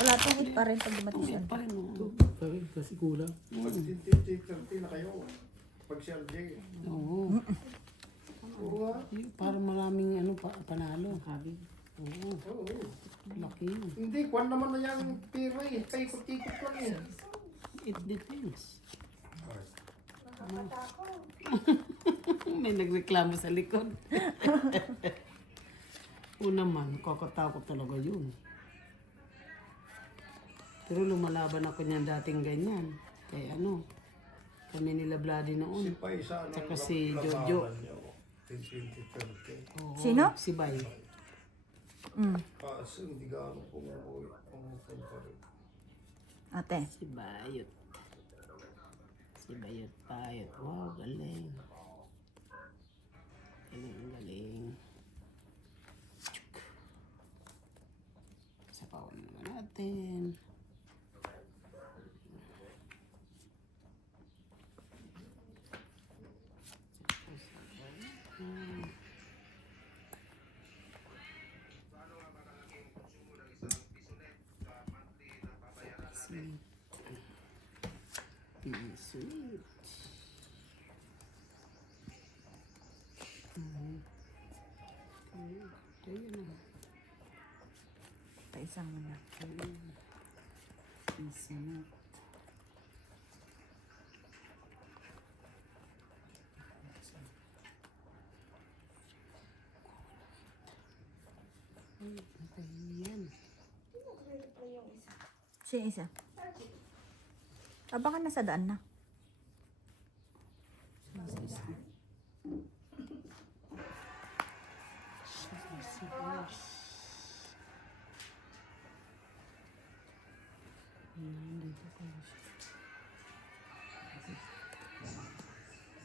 Wala tong hit pa rin pag dumatisan. Pa rin, oh. Kasi kulang. Pag 30 na kayo, pag CRJ. Oo. Oo nga. Parang maraming ano, panalo. Habi. Oo. Oo. Laki yun. Hindi, kwan naman na yung pera eh. Paikot-ikot lang eh. It depends. May nagreklamo sa likod. Una man, kakatakot talaga yun. Pero lumalaban ako niyan dating ganyan. Kaya ano, kami nila Bloody Si noon. Paisa, ano, Tsaka si Jojo. 20-30. Oo, Sino? Si Bay. Kaso hindi gaano pumuwi. Pumuwi pa rin. Ate. Si Bayot. Si Bayot Bayot. Wow, galing. Galing, galing. Tsk. Sapawan naman natin. Sweet. Ayun na. Paisang mo na. Isa na. Ayan. Siya isa. Baka nasa daan na.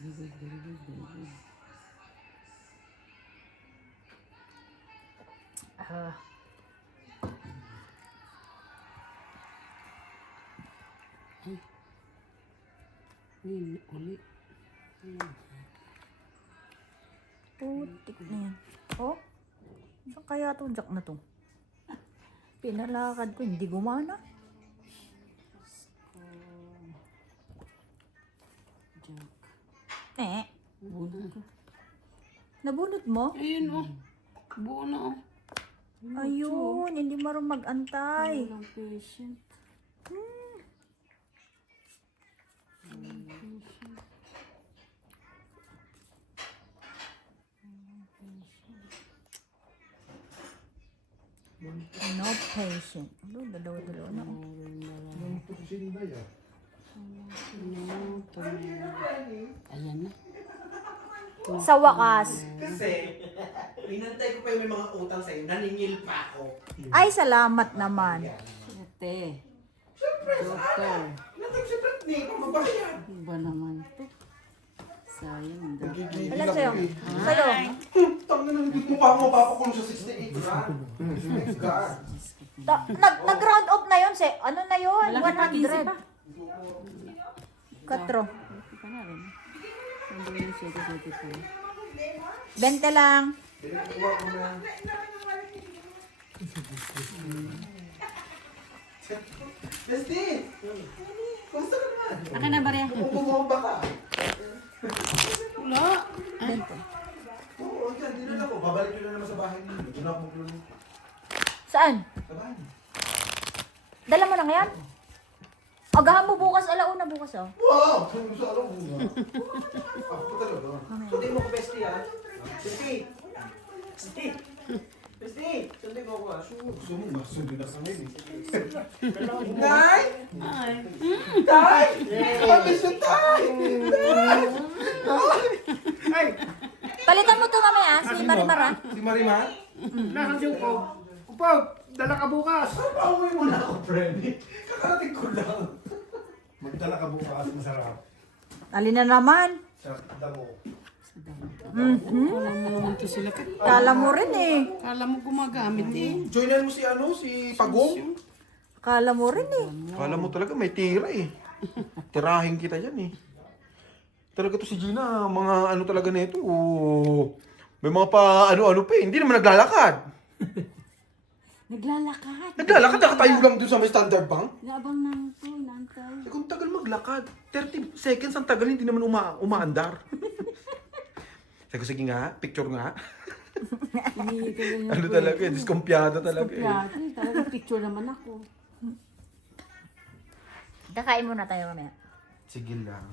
Very good, very good, very good. Ay. Yun, uli. Putik na yan. Oh? Saan kaya itong jack na to? Pinalakad ko, hindi gumana. Jack. Bunot ko. Nabunot mo? Ayun oh. Buo na oh. Ayun, hindi marunong mag-antay. Walang patient. No patient. Ano, dalawa-dalawa na. Yung tuksinda yan. Ayan na. Sa wakas. Kasi, inantay ko pa yung may mga utang sa'yo, naningil pa ako. Ay, salamat naman. Ate. Siyempre, Doktor. inantay ko si Britney, kung mabayan. Iba naman to. Sayang daw. Alam sa'yo. Sa'yo. Tangin na, hindi mo pa ako mapapakulong sa 68 grand. God. Nag-round up na yun. Ano na yun? Malaki pa, 100. 15 pa. Katro. Ika na rin. Nandun yung 20 lang. Pinagkuha ko na. Bestie! Kumusta ka naman? Akin na barya. Bumomba ka. Wala. Oo, dyan, dinala ko. Babalik ko na naman sa bahay ninyo. Doon ako maglulong. Saan? Sa bahay niyo. Dala mo na ngayon? Agahan mo bukas, alauna bukas oh. Wow! Saan mo sa alam mo nga? Ako pa talaga. Sundin mo ko, bestie, ha? Bestie! Bestie! Bestie! Sundin mo ko, ha? Gusto mo, masundin na sa ngayon. Nay! Ay. Tay! I miss you, Tay! Ay! Palitan mo to mamaya, si Marimar ah. Si Marimar? Nasaan si Upog? Upog! Dala ka bukas! Pauwi mo na ako, Freddy. Kakarating ko lang. Magdala ka bukas, masarap. Alin na naman. Sarap damo. Kala mo naman to sila. Kala mo rin eh. Kala mo gumagamit eh. Joinan mo si ano, si Pagong. Kala mo rin eh. Kala mo talaga may tira eh. Tirahin kita yan eh. Talaga to si Gina, mga ano talaga nito. Oh, may mga pa ano-ano pa eh. Hindi naman naglalakad. Naglalakad. Naglalakad, nakatayo lang doon sa may standard bank. Naabang na po, nantay. Eh, kung tagal maglakad, 30 seconds ang tagal, hindi naman umaandar. Sabi ko, sige nga, picture nga. Ano talaga, diskumpiyado talaga eh. Kumpiyado, talagang picture naman ako. Kakain muna tayo mamaya. Sige lang.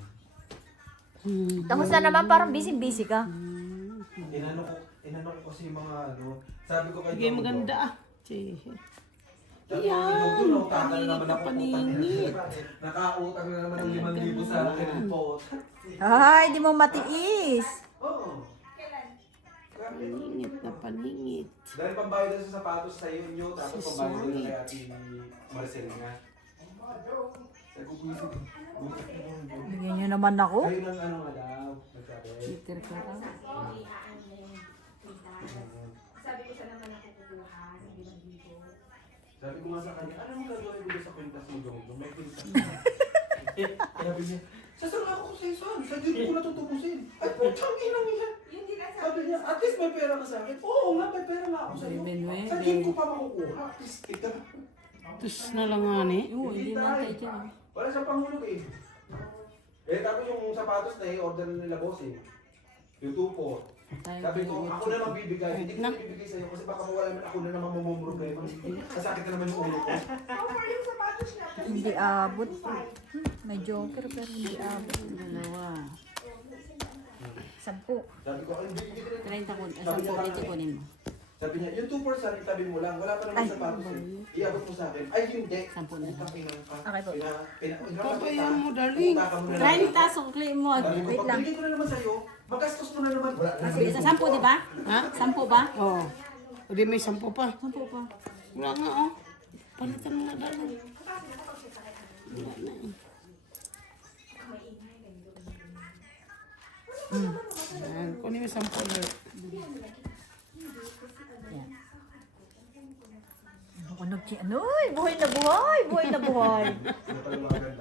Tapos na naman, parang busy-busy ka. Inano ko kasi yung mga ano, sabi ko kay Sige, Dong maganda ah. Che. Yan! Paningit. Nakautang na naman ng 5,000 sa akin po. Ay, di mo matiis. Oo. Paningit na paningit. Dahil pambayad na sa sapatos sa inyo, tapos pambayad na kay Ate Marcel nga. Sabi ko, buwisit. Bigyan niyo naman ako. Ayun ang ano nga daw. Nagsabi. Peter ka lang. Sabi ko nga sa kanya, ano mo gagawin dito sa kwintas mo doon? May kwintas. Sabi niya, sasara ako sa isan. Sa gym ko natutubusin. Ay, tangin lang yan. Sabi niya, at least may pera ka sa akin. Oo nga, may pera nga ako sa iyo. Sa gym ko pa makukuha. At least, tika. Tus na lang nga ni. Oo, hindi nantay dyan. Wala siyang panghulog eh. Eh, tapos yung sapatos na i-order na nila boss eh. Yung 2-4. Sabi ko, ako na magbibigay. Hindi ko bibigay sa'yo kasi baka mawala naman ako na naman mamumurog kayo. Kasakit na naman yung ulo ko. Hindi abot. May joker pero hindi abot. Dalawa. 10. Sabi ko, ay, hindi ko na. 30 ko. 10 kunin mo. Sabi niya, yung 2% itabi mo lang. Wala pa naman sapatos eh. Iabot mo sa akin. Ay, hindi. 10 na lang. Okay po. Papayan mo, darling. 30, sukli mo. Wait lang. Bigay ko na naman sa'yo. Magastos mo na naman. Sige, sa 10, di ba? Ha? 10 ba? Oo. O di may 10 pa. 10 pa. Wala nga oh. Palitan mo na darling. Wala na eh. Yan. Kunin mo 10 ulit. Ano ko ano? Uy, buhay na buhay! Buhay na buhay!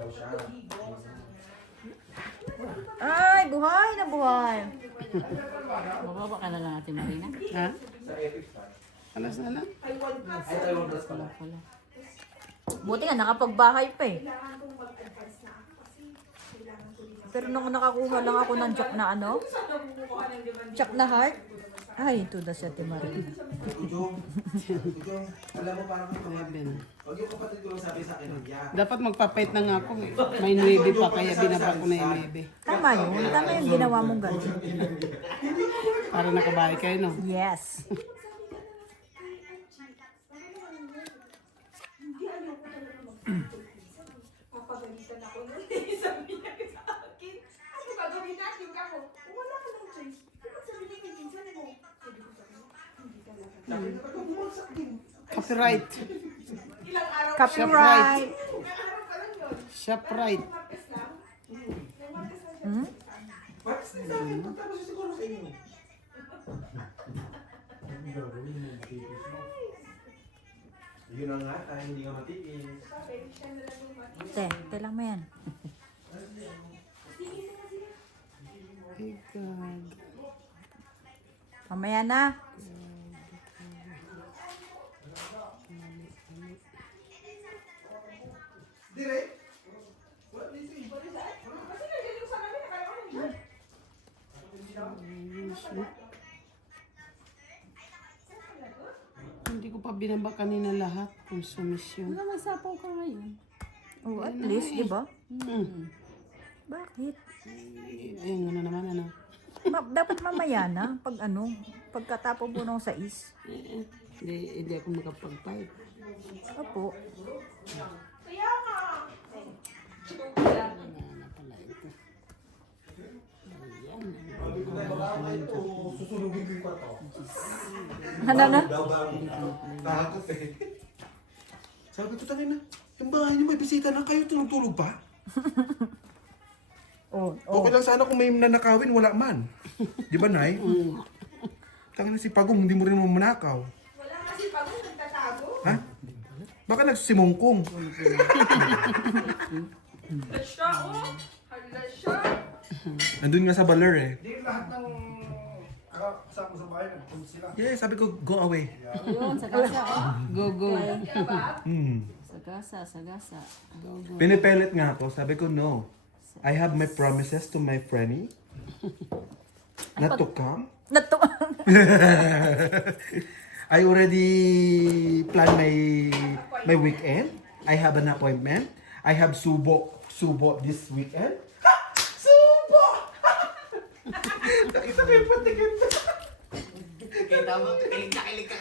daw siya. Ay, buhay na buhay! Bababa ka na lang natin, Marina. Ha? Sa Epic pa. Alas na lang. Ay, Taiwan Plus pala. Wala. Buti nga, nakapagbahay pa eh. Pero nung nakakuha lang ako ng jack na ano? Jack na heart? Ay, ito na siya, Timari. Ujong, alam mo parang kung mga Ben. Huwag yung kapatid ko lang sabi sa akin, yeah. Dapat magpapait na nga ako eh. May 9 pa kaya binaba ko na yung 9. Tama yun. Tama yung ginawa mong gano'n. Para nakabahay kayo no? Yes. Papagalitan ako nun. Sabi niya sa akin, ano gagawin natin ako? Wala ka ng choice. Ano sabi niya yung pinsan mo? Sabi ko sa kanya, hindi talaga. Sabi na bumagsak din. Copyright. Ilang araw Copyright. ilang araw pa lang yun. Shoprite. Martes lang. Yung Martes lang. Hmm? Bakit din sa akin? Pagtapos siguro sa inyo. Yun na nga, tayo hindi nga matiis. Sabi, siya na lang yung mati. Te lang mo yan. Ay, God. Mamaya na. Dire? Kasi nandiyan yung sa kanya, kaya ako nandiyan. Hindi ko pa binaba kanina lahat. Konsumisyon. Wala, magsapaw ka ngayon. Oh, at least, di ba? Hmm. Bakit? Ayun, ano naman, ano. Dapat mamaya na. Pag ano, pagkatapo mo ng 6. Hindi ako makapag-pipe. Opo. Kaya nga. Wala na pala ito. Ayan. Sabi ko na baka ito, susunugin ko yung kwarto. Ano na? Takot eh. Sabi ko, tangin na, yung bahay niyo may bisita na kayo, tulog pa? Oh, Okay lang sana kung may nanakawin, wala man. Di ba, Nay? Tangin na si Pagong, hindi mo rin manakaw. Wala kasi pagod, nagtatago. Ha? Baka nagsimongkong. Hala siya, oh. Hala siya. Nandun nga sa baler eh. Di lahat ng Kasama sa bahay, nagpunta sila. Yeah, sabi ko, go away. Yun, sagasa oh. Go, go. Sagasa. Go, go. Pinipelit nga ako. Sabi ko, no. I have my promises to my friend. Not to come. Nato. I already planned my weekend. I have an appointment. I have subo this weekend. Ha! Subo! Nakita ko yung patikin. Kaya tama, kilig ka kanina.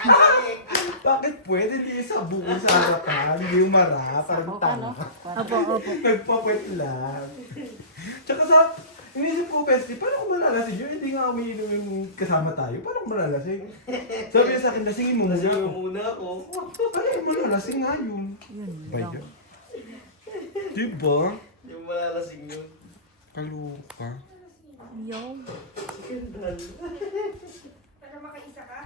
Bakit pwede di sa buko sa harapan? Hindi yung mara, parang tama. Opo. Nagpapwet lang. Tsaka sa, inisip ko, Pesti, paano ko malalasing yun? Hindi nga umiinom yung kasama tayo. Paano ko malalasing? Sabi niya sa akin, lasingin mo muna ako. Muna ako. Ano yung malalasing nga yun? Yun Ba lang. yun? Diba? Hindi mo malalasing yun. Kaluka. Yo. Para makaisa ka?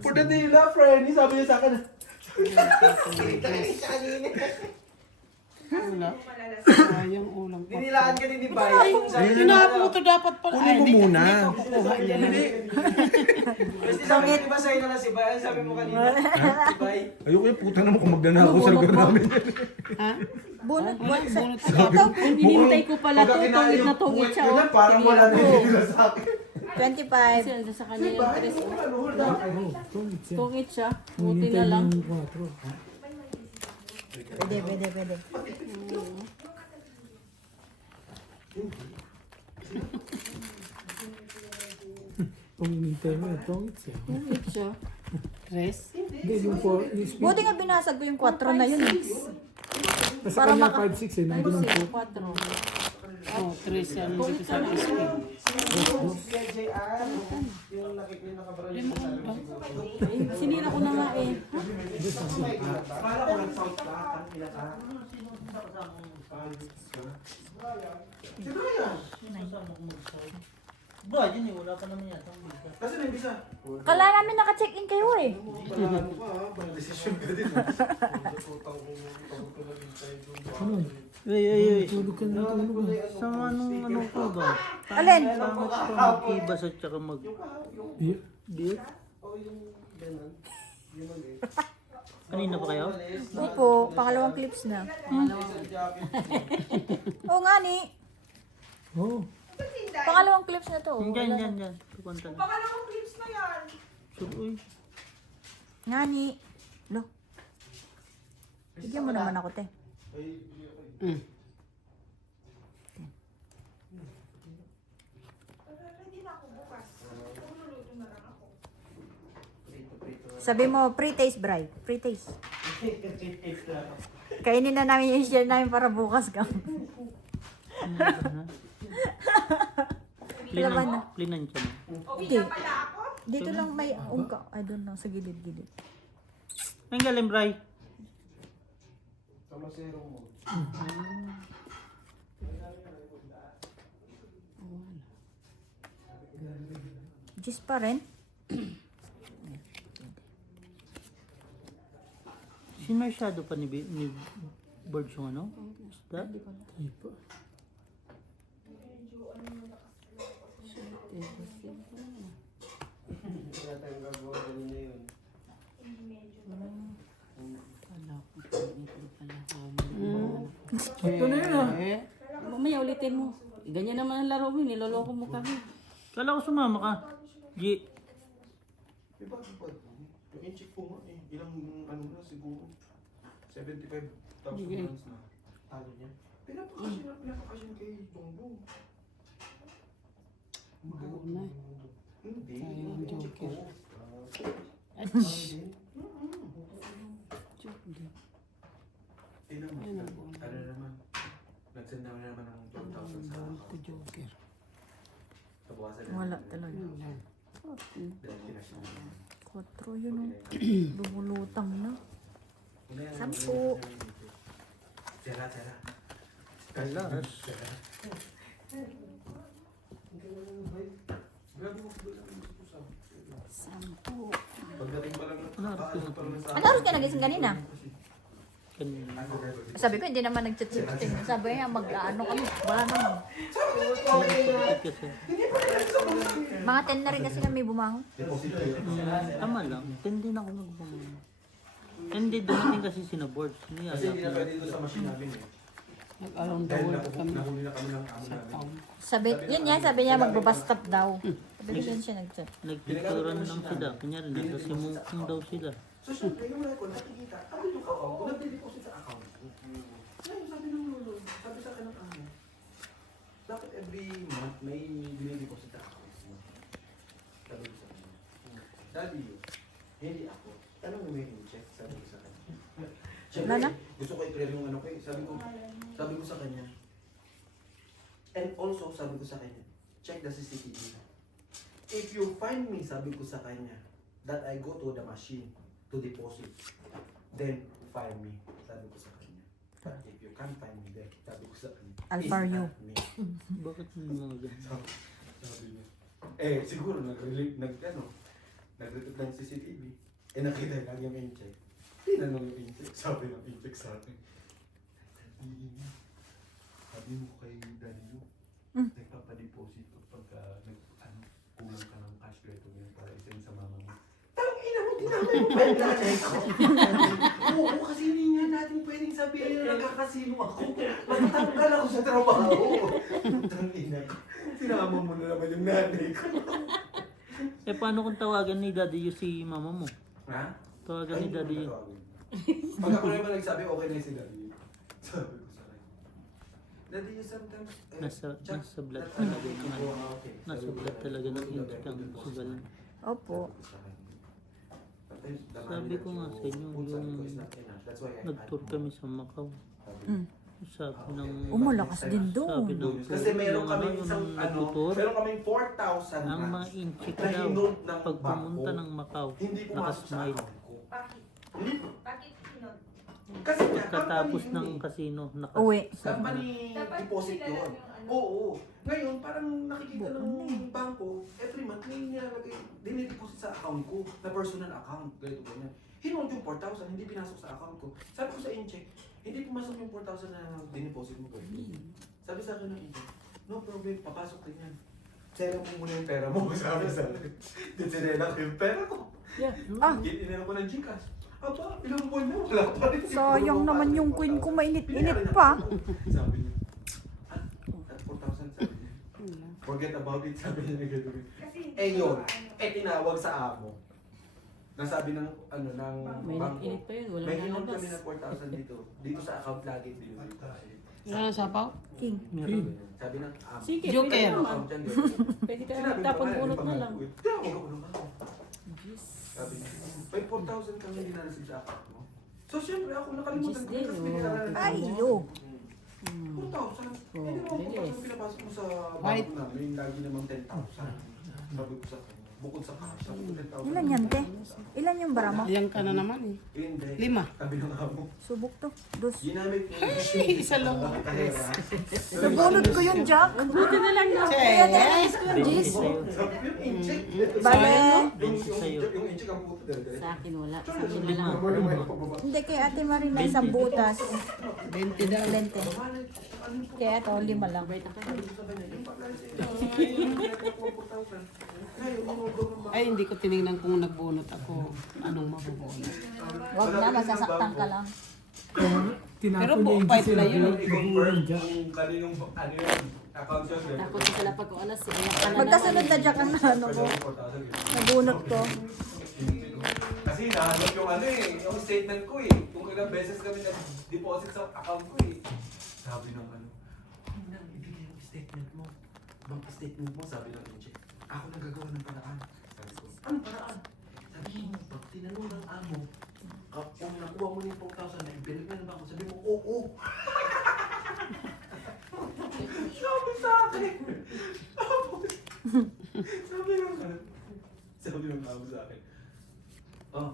For the dila, friend. Sabi niya sa akin, Kilig ka kanina. Wala. Malalasing. Sayang ulam pa. Dinilaan ka din ni Bay. Tinaputo dapat pala. kunin mo muna. Kukuha niya. Pwede sabi ko, di ba sa'yo na lang si Bay? Ano sabi mo kanina? Si Bay? Ayoko yung puta naman kung magnanakaw sa lugar namin. Ha? Bunot mo. Bunot sa ito. Hinintay ko pala to. Tungit na tungit siya. Oh. Parang wala na yung dila sa akin. 25. Kasi sa kanya yung tres. Oh. Tungit siya. Buti na lang. Pwede. Pumintay mo, itong Tungit siya. Tres? Hindi, yung 4, yung speed. Buti nga binasag ko yung 4 na yun. Nasa para kanya maka- 5-6 eh, nandun ang 4. Oh, tres yan. Dito sa crispy. Yung nakik niya nakabarali sa sabi mo siguro. Eh, sinira ko na nga eh. Akala ko nag-south ka, ang ila ka. Si Brian. Ba, yun yung wala pa naman yata. Kasi may bisa. Kala namin naka-check-in kayo eh. Wala ano ka ha, may desisyon ka din. Tutang ko ko na din tayo doon. tulog ka na tulog ah. Sa ano ko ba? Alin? Pangit pa mag-ibas at saka mag... Beer? Oh, yung ganun. Yung mali. Kanina pa kayo? Opo, pangalawang clips na. Oo nga ni. Oo. Pangalawang clips na to. Diyan. Pupunta na. Pangalawang clips na yan. So, uy. Nga ni. Lo. Bigyan mo naman ako, te. Ready na ako bukas. Luluto na lang ako. Sabi mo, pre-taste, Bri. Pre-taste. Kainin na namin yung share namin para bukas ka. Laban na. Plinan siya mo. Uwi Hindi. na pala ako. Dito lang may ungka. I don't know. Sa gilid-gilid. Ay, galing, Bray. Tama zero mo. Gis pa rin. Sinarsyado pa ni Birds yung ano? Isda? Wala tayong gagawa kanina yun. Ito na yun ah. Mamaya ulitin mo. Ganyan naman ang laro mo. Niloloko mo kami. Kala ko sumama ka. G. Diba, yung check po nga eh. Ilang ano na siguro. 75,000 pounds na. Talo niya. Pinapakasyon kay Bongbong. Oo na. Hindi. Sayang ang Yung check joker. ko. Tingnan mo. Ano naman. Nag-send naman ng 12,000 sa Ito joker. tabukasan na. Wala talaga. Dahil kinash na. 4 yun o. Lumulutang na. Sampu. Tira. Kalas. Sampu. Pagdating pa lang ng Ano oras ka nagising kanina? Kanina. Sabi ko, hindi naman nag-chat-chatting. Sabi niya, mag-ano kami. Wala naman. Bakit kasi? Mga 10 na rin kasi kami bumangon. Tama lang. Hindi na ako nagbumangon. Hindi, dumating kasi sinaboard. Hindi Kasi hindi na alam. pwede doon sa machine namin eh. Nag-around the Dahil world kami nahuli na kami ng amo sa namin. town. Sabi niya, magbabastap daw. Sabi ko yun siya nag-chat. Nagpicturean lang sila. Kunyari, nasa simungkong daw sila. So syempre, yung record, nakikita, ako yung account ko, nag-deposit sa account ko. Ngayon, sabi ng lolo, sabi sa akin ng amo, dapat every month may dinideposit sa account mo. Sabi ko sa kanya, Daddy, hindi ako. Tanong mo may check, sabi ko sa kanya. Wala na? Gusto ko i-clear yung ano ko eh. Sabi ko sa kanya. And also, sabi ko sa kanya, check the CCTV. If you find me, sabi ko sa kanya, that I go to the machine to deposit, then find me, sabi ko sa kanya. But if you can't find me there, sabi ko sa kanya, I'll it's fire you. not me. Bakit may mga ganun? Sabi niya. Eh, siguro nag-record ng CCTV. Eh, nakita lang yung in-check. Tinanong yung in-check. Sabi ng in-check sa akin. Sabi mo kay Danilo, nagpapadeposit ko pagka kulang ka ng cash rate ngayon para isend sa mama mo. Tang ina mo, dinamay mo pa yung nanay ko. Oo, kasi hindi nga natin pwedeng sabihin na nagkakasino ako. Magtatanggal ako sa trabaho. Tang ina ko. Sinama mo na naman yung nanay ko. Eh, paano kung tawagan ni Daddy yung si mama mo? Ha? Tawagan ni Daddy yung... Pag ako naman nagsabi, okay na yung si Daddy. Sabi ko sa kanya. Daddy, you sometimes... Nasa blood talaga ng ano. Nasa blood talaga ng intik ang sugal. Opo. Sabi ko nga sa inyo, yung nag-tour kami sa Macau. Sabi ng... Malakas din doon. Sabi ng... Kasi meron yung kami yung isang nagtutour, meron kaming 4,000 ang mga rands inchik na daw, hinod ng pag pumunta bangko, ng Macau, hindi pumasok sa nakasmile. account ko. Bakit? Hmm? Bakit sinod? Kasi nga, Pagkatapos company ng yun eh. casino, Uwi. Company Dapat deposit sila lang yun. yung ano. Oo. Ngayon, parang nakikita Bukan na ng bangko, every month may nilalagay, dinideposit sa account ko, na personal account, ganito ganyan. Hinold yung 4,000, hindi pinasok sa account ko. Sabi ko sa in-check, hindi pumasok yung 4,000 na diniposit mo. Sabi sa akin ng in-check, no problem, papasok din yan. Sela mo muna yung pera mo, sabi sa akin. Then sinela ko yung pera ko. Inano ko ng Gcash. Aba, ilang buwan na, wala pa rin. Sayang naman yung queen ko, mainit-init pa. Sabi niya, at 4,000 sabi niya. Forget about it, sabi niya na gano'n. Kasi Eh yun, tinawag sa amo. Nasabi ng, ng May bangko. nag-init pa yun, wala May na hinod labas. kami ng 4,000 dito. Dito sa account lagi din. Wala na sapaw? King. Meron. Sabi ng amo. Sige, Joker. pwede naman. Account dyan, Pwede ka Sinabi ko tapang pa, bunot hindi na pa lang. nga. Tinawag ako ng amo. Sabi niya, may 4,000 kami hindi na-receive sa account mo. So syempre ako nakalimutan ko Just kasi din, piniralan ko. Ay, yo. 4,000? Eh, di ba 4,000 pinapasok mo sa Right. bangko namin, lagi namang 10,000. Sabi ko sa kanya, bukod sa cash, sabi ko 10,000. Ilan yan, te? Ilan yung bara mo? Ayan ka na naman eh. Hindi. 5. Sabi ng amo, Subok to. Dos. ginamit mo Ay, isa lang. Nabunot ko yung Jack. Buti na lang na. Kaya na-ice ko yung Benji Gis. sa'yo. Sabi ko yung incheck. Bale. Yung incheck ang puto dala. Sa akin wala. Sa Sorry, akin sorry, na lang. sorry, pababa. Hindi, kay Ate Marina isang butas. 20 daw. Lente. Kaya ito, 5 lang. Ay, hindi ko tinignan kung nagbunot ako. Anong mabubunot. Huwag na, masasaktan ka lang. Pero buo fight na yun. I-confirm kung kaninong ano yun, account yun. Takot na sila pag kung alas. Iyak ka na Magkasunod na Jack ang ano ko. Nabunot ko. Kasi nahanap yung ano eh, yung statement ko eh. Kung ilang beses kami nag-deposit sa account ko eh. Sabi ng ano, huwag nang ibigay yung statement mo. Bank statement mo, sabi ng incheck. Ako nang gagawa ng paraan. Sabi ko, anong paraan? Sabi mo, pag tinanong ng amo, kung nakuha mo yung 4,000 na ibalik na ng bangko, sabi mo, oo. Sabi sa akin. Sabi ng amo sa akin. Oh,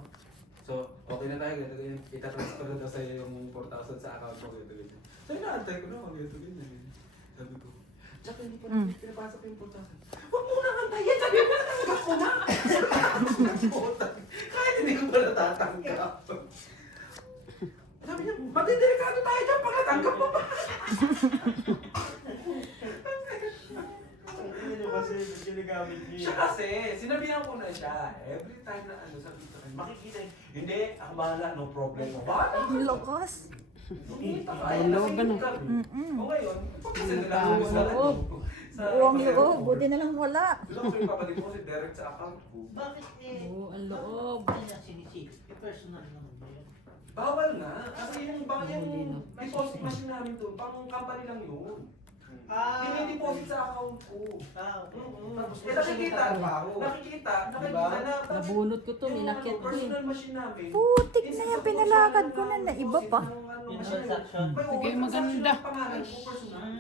so, okay na tayo, ganito ganyan. Itatransfer na daw sa'yo yung 4,000 sa account mo, ganito ganyan. So, inaantay ko naman, ganito ganyan. Sabi ko, tsaka hindi pa namin pinapasok yung 4,000. Huwag mo nang antayin, sabi mo natanggap mo na! Kahit hindi ko pa natatanggap. Sabi niya, Pati delikado tayo dyan pag natanggap mo pa. Siya kasi, sinabihan ko na siya. Every time na ano, sabi ko, makikita yun. Hindi, ako bahala, no problem. Bahala. Ang lakas. Ang loob ba na? O ngayon, pagkasa nila Ang sa loob. Buwang loob. Buti na lang wala. Doon ko yung papadeposit direct sa account ko. Oo, ang loob. Personal naman yun. Bawal na. Kasi yung deposit machine namin doon, pang company lang yun. Dinideposit sa account ko. Eh, nakikita na. Nabunot ko to, minakit ko eh. Personal machine namin. Putik na yan. Pinalakad ko na na iba pa. Yung transaction. Sige, maganda. Pangalan ko, personal.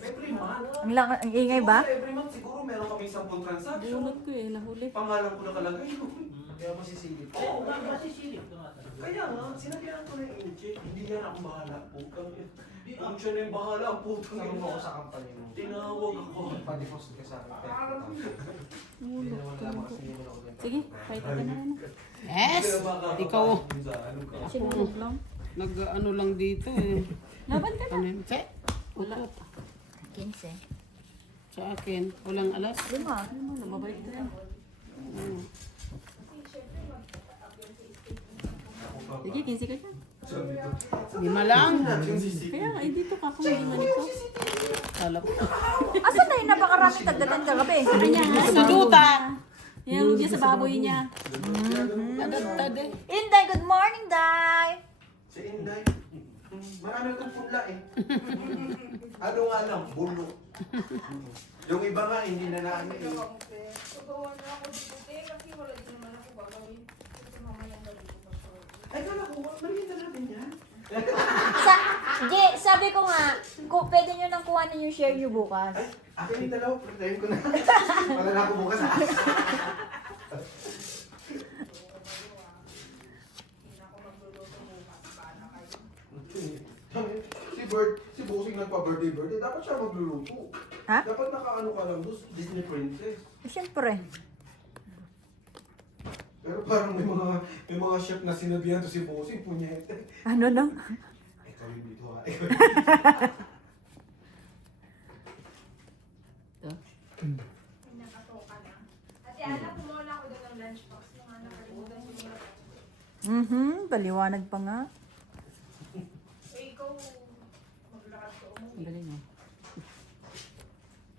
Every month. Ang ingay ba? Every month siguro meron kami 10 transaction. Bunot ko eh, nahuli. Pangalan ko nakalagay yun. Kaya masisilip. Oo, masisilip ko nga talaga. Kaya nga, sinabihan ko na yung in-check. Hindi yan ako bahala po. Kung siya na yung bahala, ang puto Sabi mo ako sa company mo. tinawag ako. Pa-deposit ka sa akin. Hindi naman lamang kasi hindi mo na ako ganito. Sige, kahit ito na ano. Yes! Ikaw, Sinulog lang. nag-ano lang dito eh. Laban ka na. Ano yun? Che? Wala. 15. Sa akin, walang alas. 5. Ano na, mabalik na yan. Sige, 15 ka dyan. 5 lang. Kaya nga, eh, dito ka kumain na nito. Kala ko. Asan na yung napakarami tagdagan kagabi? Kanya nga. Sa duta. Yung diya sa baboy niya. Tadatad eh. Inday, good morning, Day! Si Inday. Marami akong pula eh. Ano nga lang, bulo. Yung iba nga, hindi na namin eh. Pagawa na ako dito, kasi wala din naman ako gagawin. Kasi mamaya balik ko pa siya. Ay, kala ko, maliit na natin yan. Sabi ko nga, pwede nyo nang kuhanin yung share nyo bukas. Akin yung dalawa, pagdahin ko na. Para na ako bukas. Si Bossing nagpa-birthday, dapat siya magluluto. Ha? Dapat nakaano ka lang doon, Disney Princess. Siyempre. Pero parang may mga chef na sinabihan to si Bossing, punyete. Ano lang? Ikaw yung dito ha. Ikaw yung dito. Nakatoka na. Ate Ana, kumuha na ako doon ng lunchbox. Yung nga nakalimutan siguro. Paliwanag pa nga. Eh, ikaw, maglakad ka umuwi. Ang galing oh.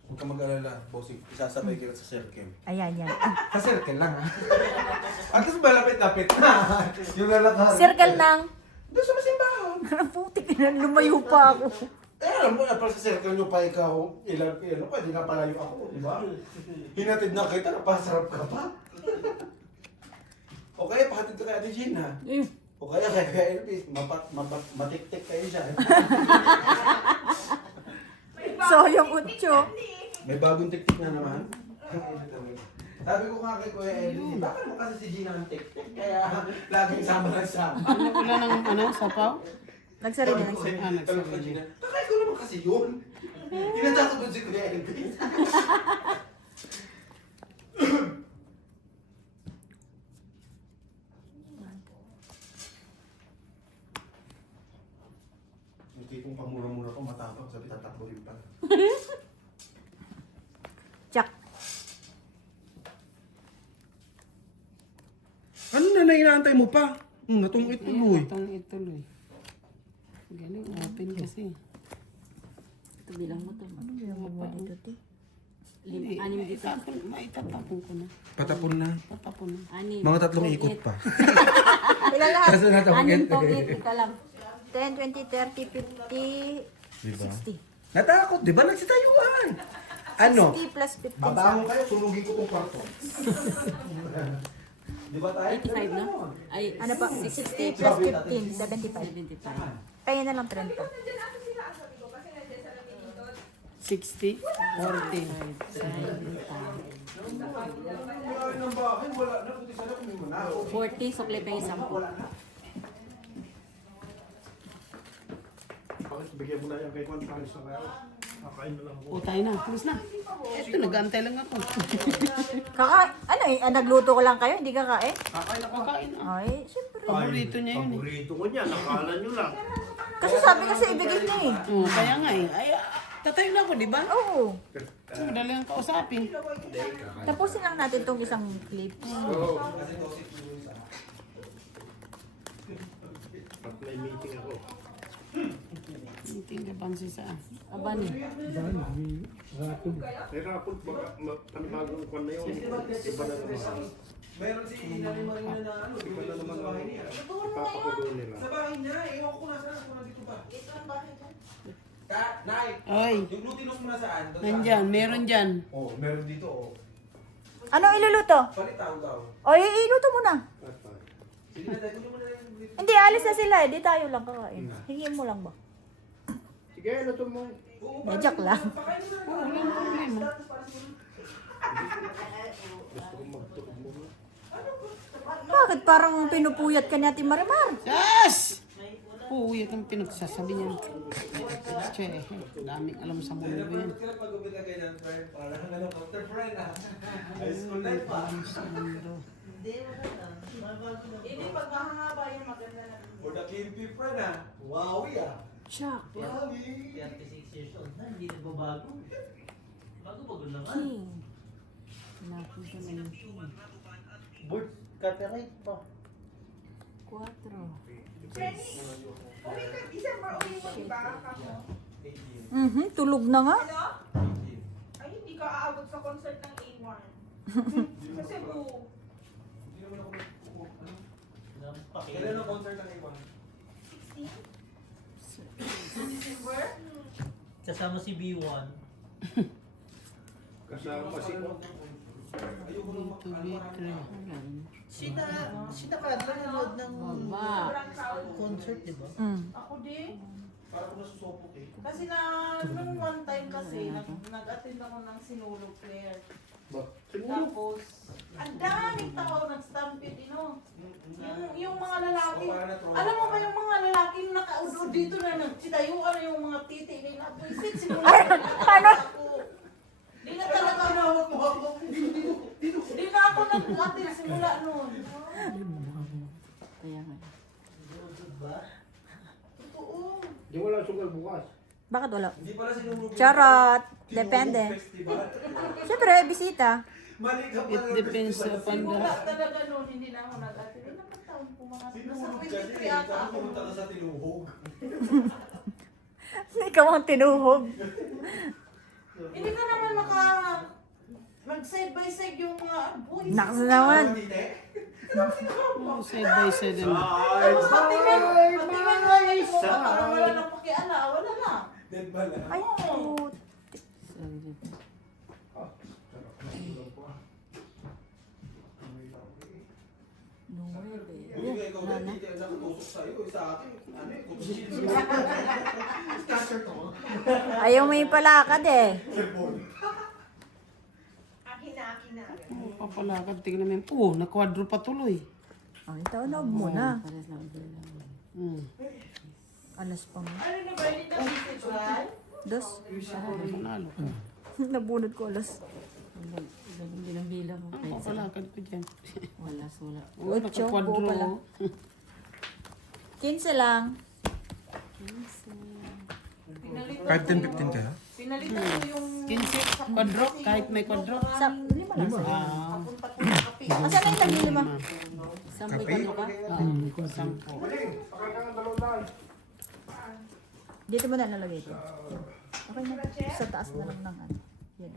Huwag ka mag-alala, Bossing. Isasabay kita sa circle. Ayan, yan. Sa circle lang ha? At least malapit-lapit na. Yung lalakad. Circle ng... Doon sa masimbahan. Putik na, lumayo pa ako. Eh, alam mo na, para sa circle nyo pa ikaw, pwede na palayo ako, di ba? Hinatid na kita, napasarap ka pa. O kaya, pakatid ka kay Ate Gina. Eh, O kaya, kay Elvis, matik-tik kayo dyan. So, yung utyo. May bagong tik-tik na naman. Sabi ko nga kay Kuya Elvis, bakit mo kasi si Gina ang tik-tik? Kaya, laging sama-sama. Ano pala ng ano, sapaw? Nagsarili, Sabi ko nagsarili. kay- sabi ko kay Gina, kakay ko naman kasi yun. Hinatako doon si Kuya Elvis. Yung tipong pamura-mura ko, matapang, sabi tatakbuhin pa. Tsak. Ano na inaantay mo pa? Natong ituloy. Itong ituloy. Galing, open kasi. ito bilang mo to. Ano yung mo dito, ti? Anim dito. Maitatapon ko na. Patapon na. Patapon na. Anim. Mga tatlong ikot pa. Ilan lahat? Kasi natapon Anim to, 8. Ika lang. 10, 20, 30, 50, Diba? 60. Natakot, di ba nagsitayuan? Ano? 60 plus 50 sa Babangon kayo, sunugin ko tong kwarto. Di ba tayo? 85 na? Ay, Ano pa? 60 plus 15, 75. 75. Kaya na lang 30. Nandiyan ako sila, sabi ko, kasi nandiyan sa lamin dito. 60, 40. Wala ng bahay, wala na. Buti sana kung may manalo. 40, sukli pa yung 10. Wala na. Bakit bigyan mo na yan kay Juan Paris na kaya? Kakain na lang ako. O, tayo na. Tapos na. Ito, nag-antay lang ako. Ano eh, nagluto ko lang kayo, hindi ka kain? Kakain ako. Ay, siyempre. Paborito niya yun eh. Paborito ko niya, nakala nyo lang. Kasi sabi kasi ibigay niya eh. Oo, kaya nga eh. Ay, tatayo na ako, di ba? Oo. Madali ang kausapin. Tapusin lang natin tong isang clip. At may meeting ako. Meeting ka bang si saan? Aban eh. May rapot, panibagong kwan na yun. Iba na naman. Meron si Nanay Marina na ano, Iba na naman sa bahay niya. ipapakulo nila. Sa bahay niya, ewan ko nasaan kung nandito pa. Ito ang bahay niya. Nay, Oy, yung glutinous mo na saan? Doon nandyan, meron dyan. Oh, meron dito oh. Ano iluluto? Palit tao. O, iluto mo na. Sige na, dahil kunin mo na lang yung glutinous. Hindi, alis na sila eh. Di tayo lang kakain. Hingin mo lang ba? Sige, ano to mo? Oo, Medyak lang. pakain mo na. Oo, walang problema. Gusto ko magtukod mo. Bakit parang pinupuyat ka ni Ate Marimar? Yes! Oo, yan ang pinagsasabi niyan. Che, daming alam sa mundo yan. Bakit ka nagpagupit na ganyan, friend? Parang ano, counter friend ah. High school life pa. Hindi, pag mahahaba yung maganda na. For the KMP friend ah. Wow, ah. Chuck. Wow, 36 years old na, hindi nagbabago. Bago-bago lang. King. Nakita na yung Board, copyright pa. 4. Jenny, uwi ka, December uwi mo, di ba? Tulog na nga. Ano? Ay, hindi ka aabot sa concert ng A1. Sa Cebu. Hindi naman ako ano? Napakita. Kailan ang concert ng Iwan? 16? December? Kasama si B1. Kasama si Ayoko nung dito, litre. Sina ka nanonood ng Sobrang crowd. concert, di ba? Ako din. Para ko nasusopok eh. Kasi nung one time kasi, nag-attend ako ng sinulog Claire. Tapos, ang daming tao nag-stampede, yung mga lalaki. Alam mo ba yung mga lalaki na nakaudod dito na nagsitayuan na yung mga titi nila. Pwisit, simula Ano? ako. Di na talaga nawag mo ako. Di na ako nag-attend simula noon. Kaya nga. Totoo. Di wala sugal bukas. Bakit wala? Hindi pala sinulog. Charot. Depende. Festival. Siyempre, bisita. Mali ka It pala. depends upon Simula the... talaga noon, hindi na ako nag-attend. Ilang taon po mga, nasa Sinulog kasi. 23 ata Saan ako. pumunta ka sa tinuhog? Ikaw ang tinuhog. Hindi ka naman mag-side by side yung mga boys. Naks naman. Oh, side by side. Ano. Tapos patingin nga yung mukha, parang wala nang pakiala, wala na. Dead ba na? Ay, put. Hindi ka ikaw din. Hindi ka nakatusok sa'yo. Sa akin, ano eh, kutsil. Catcher to. Ayaw may palakad eh. Akin na. Oh, papalakad. Tingnan mo yun. Oh, nakwadro pa tuloy. Ay, taonob mo na. Hmm. Alas pa mo. Ano na ba, hindi na festival? Dos. Manalo ka. Nabunod ko alas. Hindi ng bilang. Ang papalakad ko dyan. Wala. Oh, Ocho, buo pala. nakakwadro. 15 lang. Kahit 10-15 ka? Pinalitan ko yung 15, kwadro, kahit may kwadro. Sa, lima lang. Ah, papunta ko ng kape. Asan na yung naglilima? Sampai ka mo ka? sampo. Dito mo na nalagay ito. Okay na. Sa taas na lang ng ano. Yan.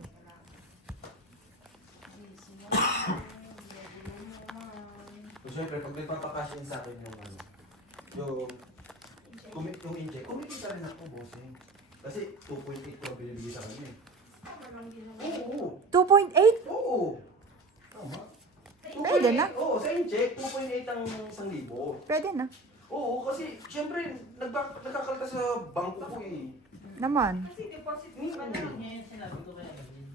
So, syempre, pag nagpapakasyon sa akin yung ano, yung inject, kumikita rin ako, bossing. Kasi 2.8 ko ang binibigay sa kanya eh. Oo, 2.8? oo. Tama. Pwede na. Oo, sa inject, 2.8 ang 1,000. Pwede na. Oo, kasi syempre, nagkakalta sa bangko ko eh. Naman. Kasi deposit mo ba na? Ngayon sinabi ko kaya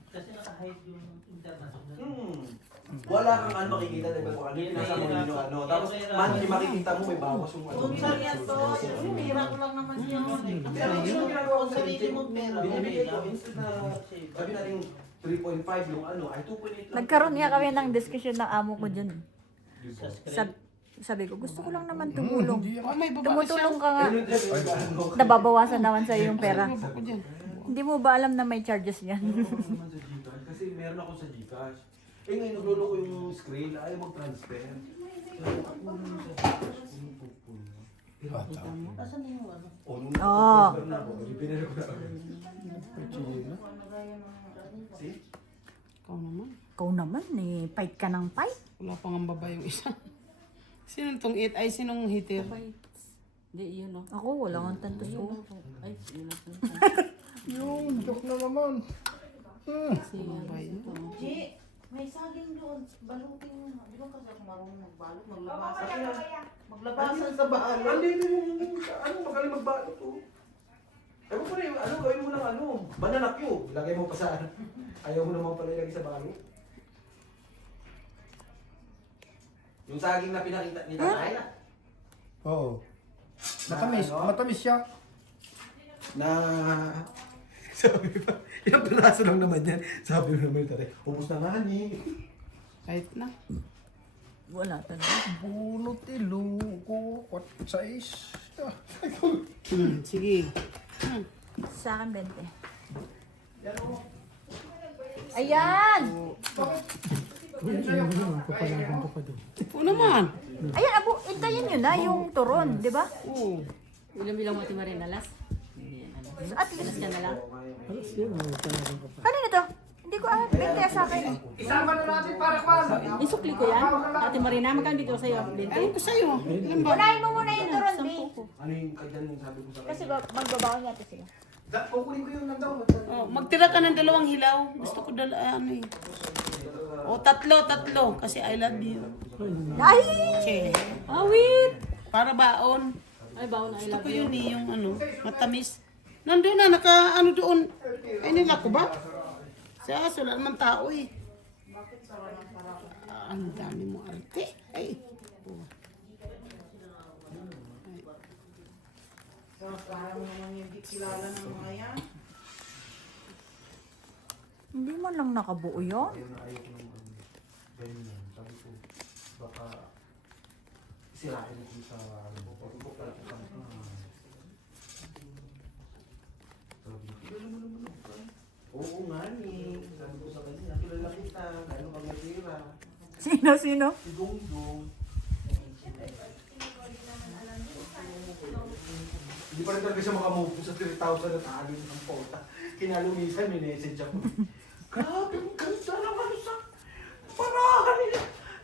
kasi naka-hide yung international. Wala kang ano makikita, diba? Kung ano yung nasa Molino, ano. Tapos, monthly makikita mo, may bawas yung ano. Kung saan yan to, hira ko lang naman yun. Pero yung ginagawa ko sa inject, binibigay ko instead na, sabi natin 3.5 yung ano, ay 2.8 lang. Nagkaroon nga kami ng discussion ng amo ko dyan. Sa, Sabi ko, gusto ko lang naman tumulong. Oh, may baba na siya. Tumutulong ka nga. Ayun yung ano. Nababawasan naman sa'yo yung pera. Baba ko dyan. Hindi mo ba alam na may charges yan? Meron ako naman sa Gcash. Kasi meron ako sa Gcash. Eh ngayon, naglolo ko yung screen. Ayaw mag-transfer. Asan na yung ano? Oo. Transfer na ako. Pinero ko na agad. See? Ikaw naman. Ikaw naman eh, fight ka ng fight. Wala pang ang baba yung isa. Sinong tong 8? Ay, sinong hitter? Hindi, yun o. Ako, wala kang tantos ko. Ay, yun lang. Yung joke na naman. Si, ano, ito. G, may saging doon. Balutin mo na. Di ba kasi ako marunong magbalot? Maglabasan. Maglabasan sa balot. Hindi yung ano, magaling magbalot to. Ewan ko na yung ano, gawin mo ng ano, banana cube. Lagay mo pa sa ano. Ayaw mo naman pala ilagay sa balot. Yung saging na pinakita ni Tatay. Oo. Matamis. ano? Matamis siya. Na sabi pa, ilang piraso lang naman yan. Sabi mo naman Tatay, ubus na nga ni. Kahit na. Wala talaga. Bunot iluko. 6. Sige. Sa akin, 20. Ayan! Oo naman. Ayan, abo, intayin nyo na yung turon, di ba? Oo. Ilang bilang mo, Timarin, alas? Hindi yan, alas. So, at Alas least, ka na lang? kanina to? Hindi ko alam, 20 sa akin. Isama na natin para kwan. Isukli ko yan. Ate Marina, magkano dito sa'yo? Ayun ko sa'yo. Ilan ba? Unahin mo muna yung turon, B. Ano yung kailan yung sabi ko sa Kasi kanya? magbabaon natin sila. Kukunin ko yung nandaw. Oh, magtira ka ng 2 hilaw. Gusto ko ano eh. O, 3. Kasi I love you. Ay! Che. Awit! Para baon. Ay, baon na, I Gusto love ko you. yun eh, yung ano, matamis. Nandun na, ano doon. Ay, nila ko ba? Sa wala naman tao eh. Ang dami mo arte. Ay. Oh. Parang naman yung di kilala ng mga yan. Hindi mo lang nakabuo yun. Ayaw na ayaw ko ng ano. Ganyan. Sabi ko, baka sirain ko sa ano. Sabi ko pala ko kami. Sabi ko, kilala mo naman ako. Oo nga ni. Sabi ko sa kanya, kilala kita. Gano'n kang natira. Sino? Si Dongdong. Hindi pa rin talaga siya makamove sa 3,000 na talo ng pota. Kinalumisan, may message ako. Grabe, ang ganda naman sa parahan nila.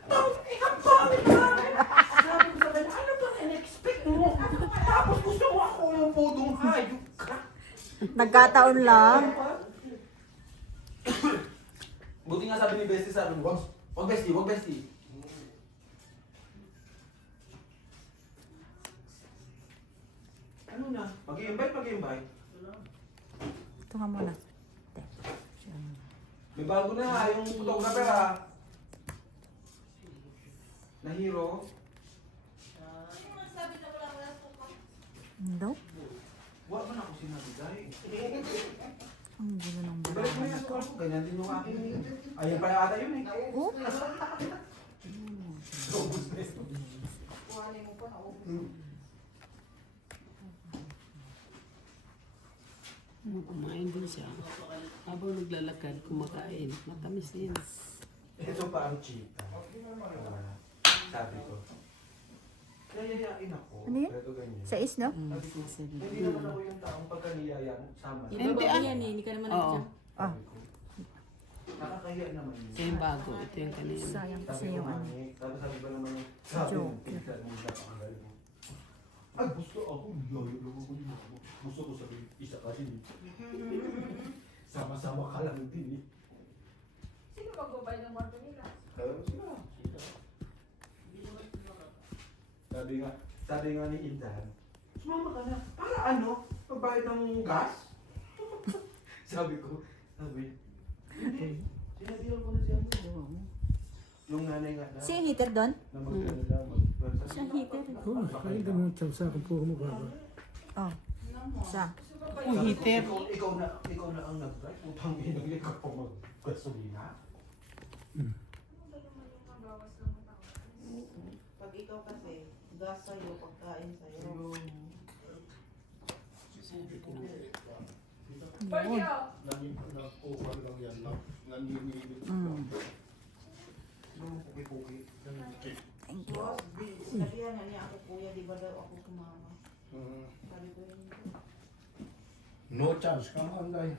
Ang pangit namin. Sabi ko sa kanya, ano ba in-expect mo? Tapos gusto mo ako ng bodong hayop ka. Nagkataon lang. Buti nga sabi ni Bestie sa akin, wag Bestie, wag Bestie. Ano na? Mag-i-invite? Ito nga muna. May bago na, yung photographer ha. Na hero. Ano? Wala man ako sinabi dahil. Ang gulo ng Balik mo barahan na yung to. sukat ko, ganyan din yung akin. Ayan pala ata yun eh. Oh, Ubus na yun. Kuhanin mo pa, naubos. Kumain din siya. Habang naglalakad, kumakain. Matamis yan. Ito pa ang cheetah. Sabi ko. Nayayain ako. Ano yun? Pero ganyan. 6, no? Sabi ko, hindi naman ako yung taong pagka niyaya mo, sama. Hindi, Ibaba mo ah. yan eh, hindi ka naman Oo. nandiyan. Ah, Nakakahiya naman yun. Ito yung bago. Ito yung kanina. sayang kasi Sabi ko yung ano. mani, tapos sabi ko naman yung sabi Joke. ng pinsan mo na pangalan mo. Ay, gusto ako, niyayo lang ako yun ako. Gusto ko sabihin, isa kasi eh. Sama-sama ka lang din eh. Sino magbabay ng marto nila? Sila. Sabi nga ni Indan, sumama ka na. Para ano? Pagbayad ng gas? sabi, hindi. Sinabihan ko na siya. Yung nanay nga na. Si yung heater doon? Na mag-ano Siya heater. Oh, isa. Oh, heater. Ikaw na ang nag-drive. Putang ina, ikaw pa mag-gasolina. Pag ikaw kasi, gas sa'yo, pagkain sa'yo. Sabi ko na. Nakuha lang yan. Nanginginig Mm. Puki-puki. Thank you. Boss, sabihan nga niya ako, kuya, di ba daw ako sumama? Sabi ko yun. No chance ka man, day.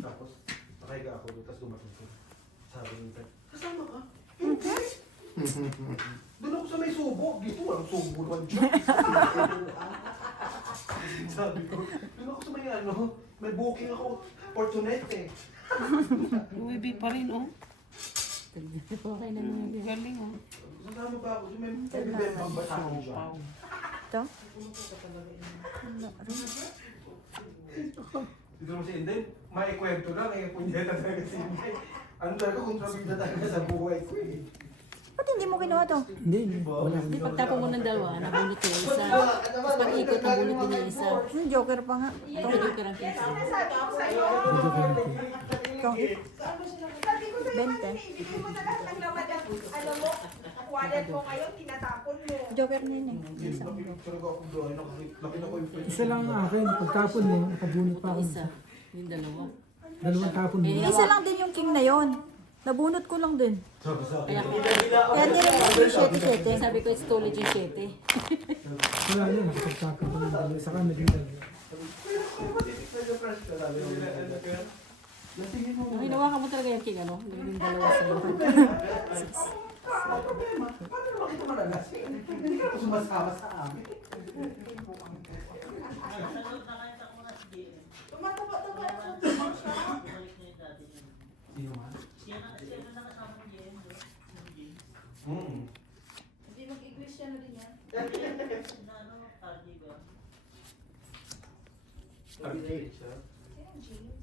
Tapos, nakahiga ako doon, tapos dumating ko. Sabi niya, kasama ka? Doon ako sa may subo. Dito, walang subo naman dyan. Sabi ko, doon ako sa may ano, may booking ako, Fortunete. Uwi pa rin, oh. Okay na naman. Galing, oh. Sasama ba ako? May bibembang ba sa akin dyan? Wow. Ito? Dito naman si Inday, maikwento lang eh, punyeta talaga si Inday. Ano talaga, kontrabida talaga sa buhay ko eh. Ba't hindi mo kinuha to? Hindi, wala. Di pagtapon mo ng dalawa, nabunot yung isa. Tapos pag-ikot, nabunot din yung isa. Joker pa nga. Ito ko joker ang kinsa. Sabi ko sa'yo, Medyo ganito. Ikaw, sabi ko sa'yo, 20. ibigay mo na lahat ng laman ng, ano mo, wallet mo ngayon, tinatapon mo. Joker na yun eh. Hindi, talaga ako doon, laki na ko yung pwede. Isa lang ang akin, pagtapon mo, nakabunot pa ako. Isa. Yung dalawa. Dalawang tapon mo. Isa lang din yung king na yon. Nabunot ko lang din. Sabi sa akin, Kaya nilagay ko yung 7-7. Sabi ko, it's too late yung 7. Wala yun, nakapagtapon ko ng dalawa. Saka naging Nung hinawakan mo talaga yung king, ano? Yung dalawa sa'yo. Ano problema? Paano naman kita malalasing? Hindi ka pa sumasama sa amin. Tumataba-taba ako siya. Sino man? Hindi mag-iglesia na din yan. Arcade siya. Sinong James?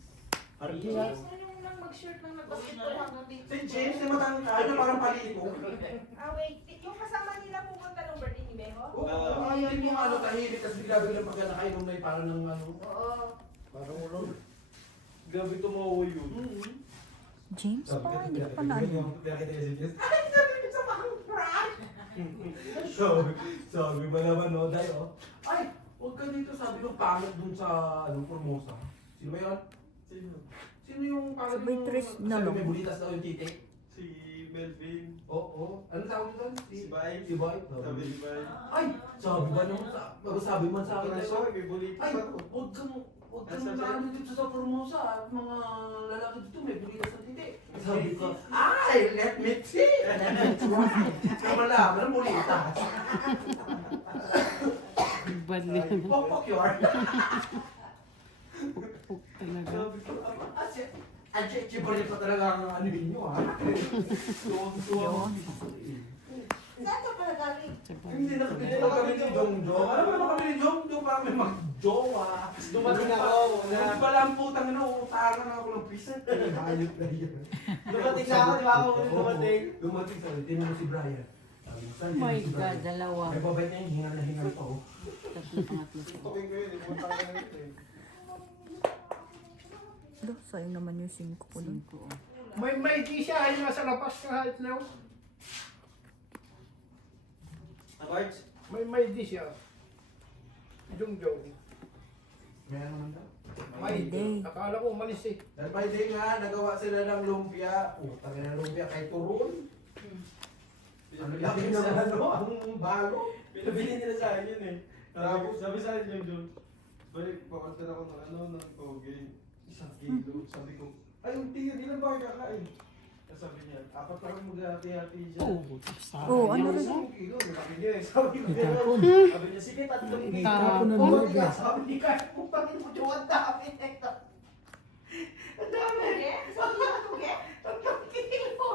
Arcade. James na yung nang mag-shirt ng nag-basketball hanggang dito. Si James, na matangkad na parang palito. Ah, wait. Yung kasama nila pupunta ng birthday ni Beho? Oo, hindi mo ano tahimik, tapos bigla-bigla pagka nakainom na yung parang ng ano. Oo. Parang ulo. Grabe tumawa yun. James pa, hindi ka pa na ano. Nakita niya si James. Ay, sabi ko sa mga prank! Sabi ba naman, no? Dahil, oh. Ay, huwag ka dito. Sabi ko, pangit dun sa, Formosa. Sino ba yun? Sino yung pangit Si Beatrice na sabi lang. may bulitas daw yung titik? Si Melvin. Oo. Ano tawag doon? Si Bay. Si Bay. Sabi ni Bay. Ay, sabi ba naman sabi man sa akin na Sorry, may bulitas ay, ako. huwag kang ano dito sa Formosa. Mga lalaki dito may bulitas ng titik. Sabi ko, ay, let me see. Wala, walang bulitas. Bali. Pokpok yun. Puk talaga. Sabi ko, chibaril pa talaga ang ano ninyo ha. Tuwang-tuwa. Saan ka pala galing? Hindi na kami ni Jongjong. Alam mo kami ni Jongjong para may mag-jowa. Dumating ako. Hindi pala ang putang ina, utangan ako ng pisan. Hayop na yun. Dumating na ako, di ba ako dumating? Dumating sa akin, mo si Brian. Sabi ko, "Saan Oh my yun si God, Brian?" dalawa. May babay niya yung hingal na hingal pa oh. Tatlo, pangatlo siya. Tuking ko yun, ipunta ka na ito eh. Sayang naman yung 5 ko dun. 5, oh. May di siya, ay nasa labas kahit na. Abards? May di siya. Jungjong. May ano man daw? May Day. Akala ko umalis eh. Dahil by day nga, nagawa sila ng lumpia. Putang ina ng lumpia kay Turon. Ano laki ng ano, ang bago. Pinabili nila sa akin yun eh. Sabi sa akin yung John, balik, pakorder ako ng ano, ng toge. 1 kilo. Sabi ko, ay, hindi lang ba kayo kakain? Tapos sabi niya, 4 lang mag-hati-hati siya. Oo, sayang. Oo, ano rin? 1 kilo, malaki niya eh. Sabi ko, Itapon. sabi niya, sige, 3 kilo. Itapon ng Tapon. loob. Sabi ni Kaya, putangin mo, Joe, ang dami nito. Ang dami. Sabi niya, tuge? 3 kilo.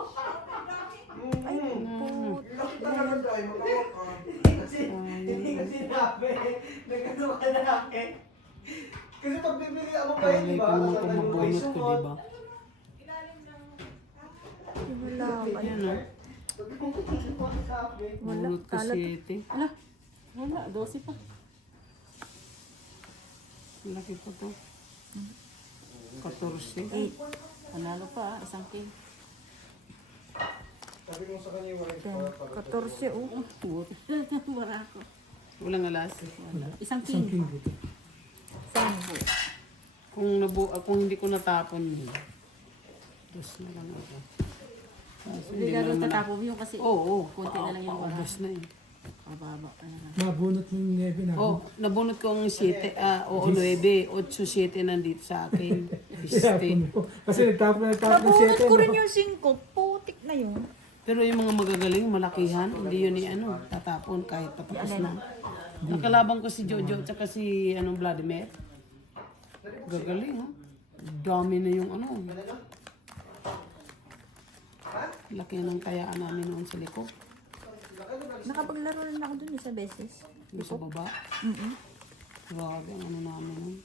Ay, put. Laki talaga tayo, magkawak. Hindi kasi nabi. Nagano ka namin. Kasi pag bibili ako pa yun, Alay diba? ko naman Sa kung yung mabunot ko, sumot. diba? Ilalim ng... Wala pa. Yan, oh. Sabi ko, "Hindi ko ang sabi." Wala. Bunot ko Kalat. 7. Ala, wala, 12 pa. Laki pa to. 14. 8. Panalo pa, isang king. Sabi ko sa kanya yung wife 10, 14, oh. Barako. Walang alas. Isang king. Sampo. Kung hindi ko natapon yun. Dos na lang ako. Hindi gano'n tatapon mo yun kasi Oo. konti na lang yung wala. Dos na yun. Pababa ka na lang. Nabunot mo yung nebe na. Oh, nabunot ko ang 7, 9, 8, 7 nandito sa akin. Tinapon mo. Kasi nagtapon ng Nabunot 7. ko rin yung 5. Putik na yun. Pero yung mga magagaling, malakihan, hindi yun ni tatapon kahit patapos na. Nakalabang ko si Jojo at saka si Vladimir. Gagaling, ha? Dami na yung laki ng kayaan namin noon sa liko. Nakapaglaro rin ako dun isa beses. Yung sa baba. Grabe ang namin noon.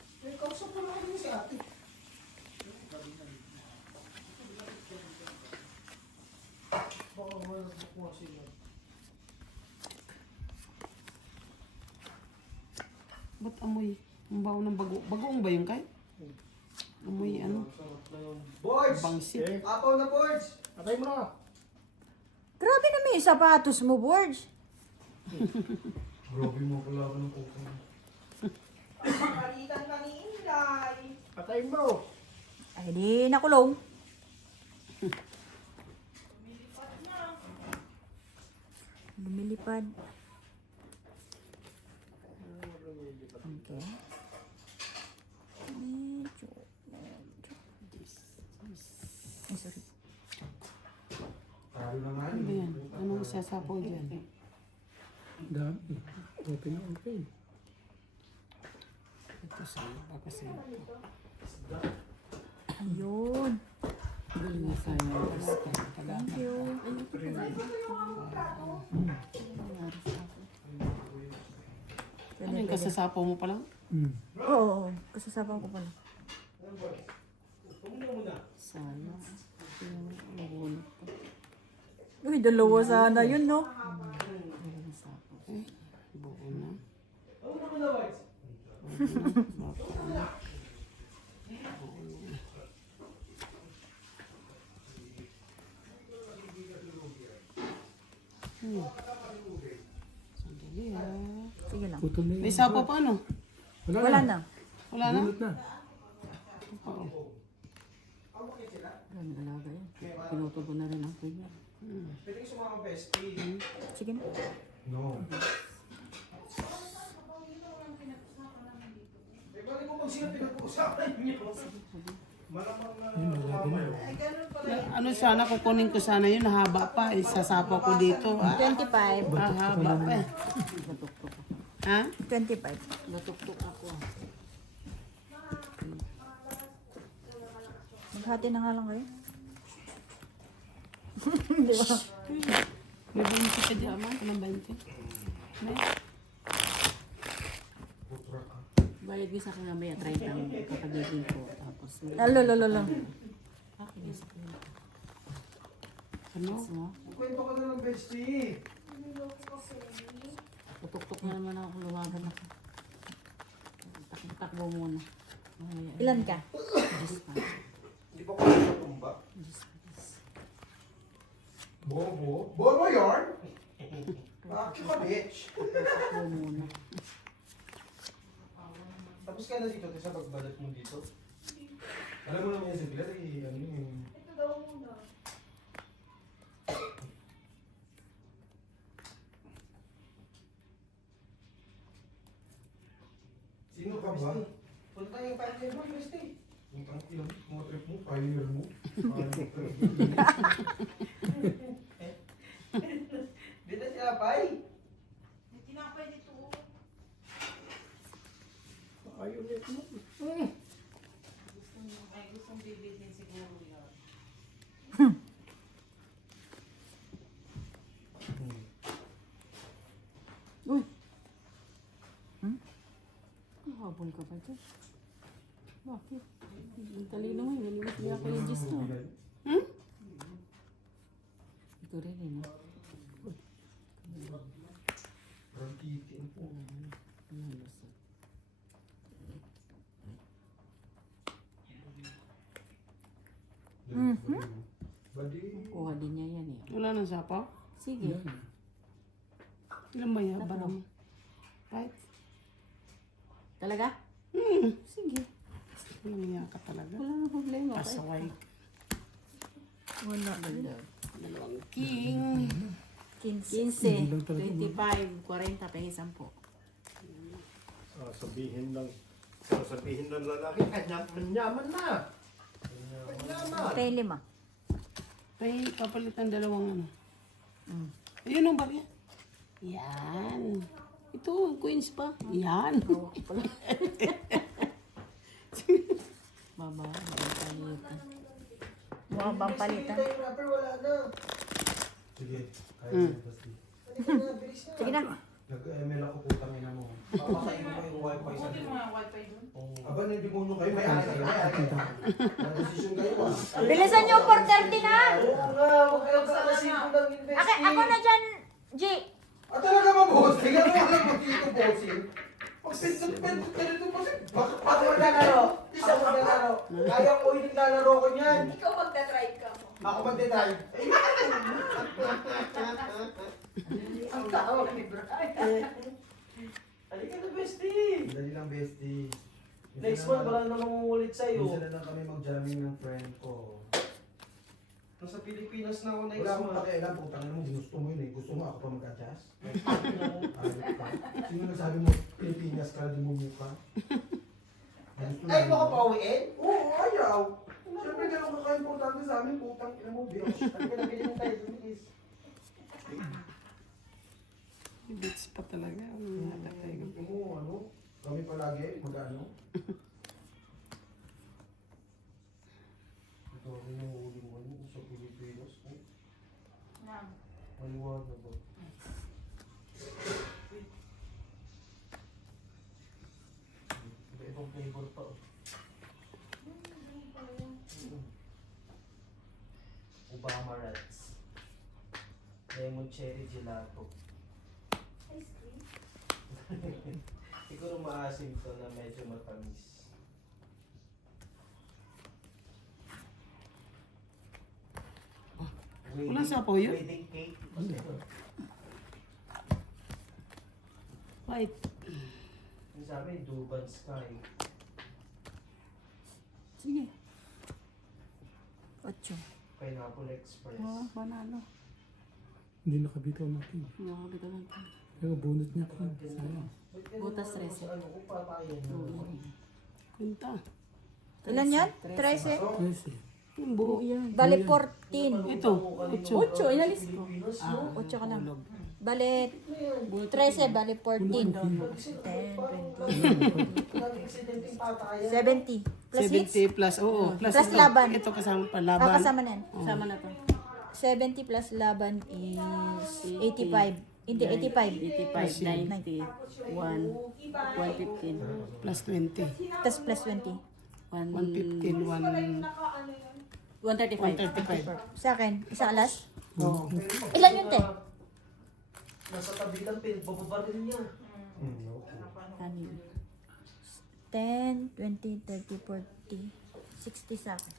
Ba't amoy? Ang baho ng bago. Bagoong ba yung kay? Amoy Boards! bangsit. Apaw na boards! Patay mo na. Grabe naman yung sapatos mo, Borge. Grabe mo pala ako ng kuko. Pagkalitan ka ni Inday. Patay mo. Ay, di nakulong. Lumilipad. Okay. Ay, sorry. Talo na nga Ano ba yan? Anong sasapaw dyan? Dami. Open na open. Ito sa iba kasi. Ayun. Galing nga tayo. Thank you. Ano yung kasasapaw mo pa lang? Oo, kasasabaw ko pala. Sana. Yung nabunot ko. Uy, dalawa sana yun, no? Buo na. Sandali ha. Sige lang. Putol na May yun. sapaw pa ano? Wala na. Wala na? Bunot na. Dami alaga yan. Pinutol ko na rin ang kanya. Pwede ko sumama bestie. Sige na. No. Eh, balik ko pag sila pinag-uusapan niyo. Malamang na. Ay, ganun pala. Ano sana, kukunin ko sana yun, haba pa. Isasapaw ko dito. 25. Haba pa eh. Natuktok ako. Ha? 25. Natuktok ako. Maghati na nga lang kayo. Di ba? May 20 ka dyan, ma? Anong 20? May? Bayad ko sa akin nga may 30 ang kapagiging ko. Tapos, Lolo. akin sa akin. Ano? So, Kwento ka na ng bestie. tutuktok na naman ako, lumaban ako. Takbo muna. Mamaya. Ilan ka? Diyos pa. Hindi pa ko natumba. Diyos pa. Bobo? Bobo yarn? Bakit ka, bitch? Takbo muna. Tapos ka na dito, sa pagbalat mo dito. Alam mo naman yan sa bilat, ano yung... Ito daw muna. Sino ka ba? Punta yung pioneer mo, bestie. Ang ilang mga trip mo, pioneer mo. Dito sila, pai. May tinapay dito. Ayaw niya mo. Ay, gustong bibilhin siguro yan. Uy! Habol ka pa dyan. Bakit? Ang talino mo, naliwas niya ako yung Diyos to. Ito rin eh, no? Rankitin po. Nalusot. Badi. Kuha din niya yan eh. Wala na ng sapaw? Sige. Ilan ba yan? Barang? Right? Talaga? Sige. Ilan ka talaga? Wala na problema. Pasaway. Wala. Dalawang king. 15, 25, 40, pengi 10. Sasabihin ng lalaki, manyaman na. Manyaman. Kay 5. Tay, papalitan dalawang ano. Ayun ang barya. Yan. Ito, coins pa. Yan. Baba, palitan. Mga bang palitan. Yung rapper, wala na. Sige, kaya mo basti. Sige na. Nag-ML ako putang ina mo. Papakain mo yung wifi sa Pwede mga wifi doon. Aba, nandibunyo kayo. May ari kayo. May ari kayo. Nandesisyon kayo ah. Bilisan niyo, 4:30 na. Oo nga, huwag kayong kakasipo ng investment. Ako na dyan, G. Ah, talaga ba, boss? Tingnan mo lang mo dito, bossing. Pag-pinto ka rito, bossing. Bakit ako maglalaro? Isa mo maglalaro. Kaya ko yung naglalaro ko niyan. Ikaw magdadrive ka mo. Ako magdadrive. Ang tawag ni Brian. Halika na, bestie! Dali lang, bestie. Next month, wala na mangungulit sa'yo. Minsan na lang kami mag-jamming ng friend ko. Nasa Pilipinas na ako next Wala akong month. pakialam kung tangin mo, gusto mo yun eh. Gusto mo ako pa mag-adjust? Ayot ka. Sino nagsabi mo, Pilipinas ka, di mo mukha? Ay, mo ka pauwiin? Oo, ayaw. Siyempre, ganun ka ka-importante sa amin, putang ina mo, bitch. Ano ka nabili mo tayo dumilis? Bits pa talaga. Nakatay ko. Oo, ano? Kami palagi, mag-ano? Ito, ano yung huling ano sa Pilipinas? Oh, maliwanag na ba? Ibang flavor pa oh. Obama Reds. Lemon cherry gelato. Siguro maasim to na medyo matamis. Walang sapaw yun? Wedding cake. White. Yung sa amin, Durban Sky. Sige. 8. Pineapple Express. Banalo. Hindi nakabitaw natin. Nakakabito lang ito. Pero bonus niya ko. Sayang. Butas 13. Ano ko papayan mo? Kunta. Ilan yan? 13? Yes eh. Yung buo. Bale, 14. Ito. 8, inalis ko. 8 ka lang. Bale, 13, bale 14. 10, 20. 70. Plus 70 plus, oo. Plus, Plus ito. laban. Ito kasama pa 6? laban. Kasama na yan. Sama na to. 70 plus laban is 85. Hindi, 85. 85, 90, 115. Plus 20. Tapos plus 20. 115, 135. 135. Sa akin, isang alas. Oo. Ilan yun, te? Nasa tabi lang, pinagbababaril niya. Ano yun? 10, 20, 30, 40, 60 sa akin.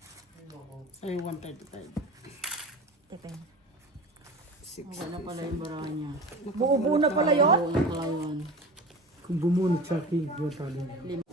Ay, 135. Teka yun. Wala pala yung barahan niya. Buo-buo na pala yun? Oo, yung pala yun. Kung bumunod sa akin, yung talo niya.